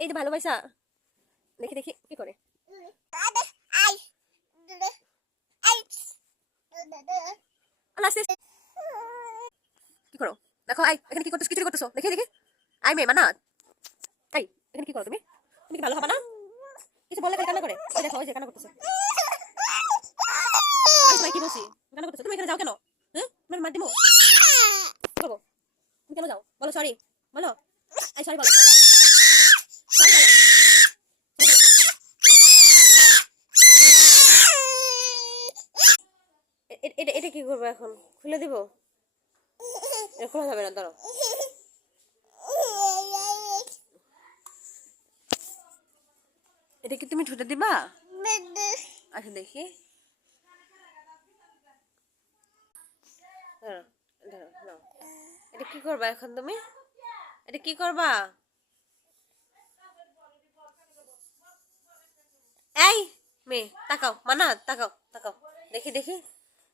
এই যে ভালোবাসা দেখি দেখি কি করে কি করো দেখো আই এখানে কি করতেছো কিছু করতেছো দেখি দেখি আই মেয়ে মানা এই এখানে কি করো তুমি তুমি কি ভালো হবে না কিছু বললে কান্না করে ওই দেখো ওই যে কান্না করতেছে আমি তোমায় কি বলছি কান্না করতেছো তুমি এখানে যাও কেন হ্যাঁ তুমি মার দিমু কি করবো তুমি কেন যাও বলো সরি বলো আই সরি বলো এটা কি করবো এখন খুলে দিব এটা খোলা যাবে না দাঁড়াও এটা কি তুমি ঠুটে দিবা আচ্ছা দেখি দাঁড়াও দাঁড়াও নাও এটা কি করবা এখন তুমি এটা কি করবা এই মেয়ে তাকাও মানা তাকাও তাকাও দেখি দেখি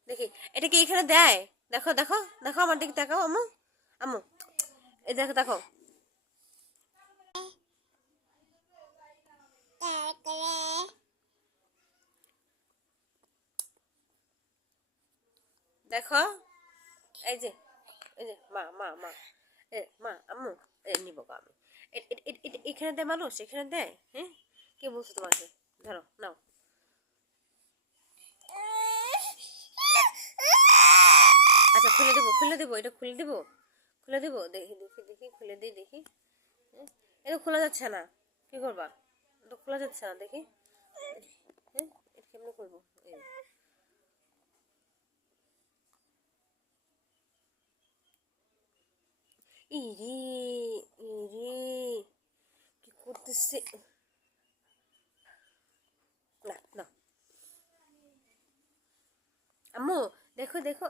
দেখি এটা কি এখানে দেয় দেখো দেখো দেখো আমার দিকে তাকাও আম্মু আম্মু এই দেখো দেখো দেখো এই যে মা মা মা মা আম্মু নিব আমি এখানে দেয় মানুষ এখানে দেয় হ্যাঁ কে বলছো তোমাকে ধরো নাও আচ্ছা খুলে দেবো এটা খুলে দেবো দেখি দেখি দেখি খুলে দিই দেখি এটা খোলা যাচ্ছে না কি করবা এটা খোলা যাচ্ছে না দেখি হ্যাঁ এটা কেমনে করবো ইরে ইরে কি করতেছে না না আম্মু দেখো দেখো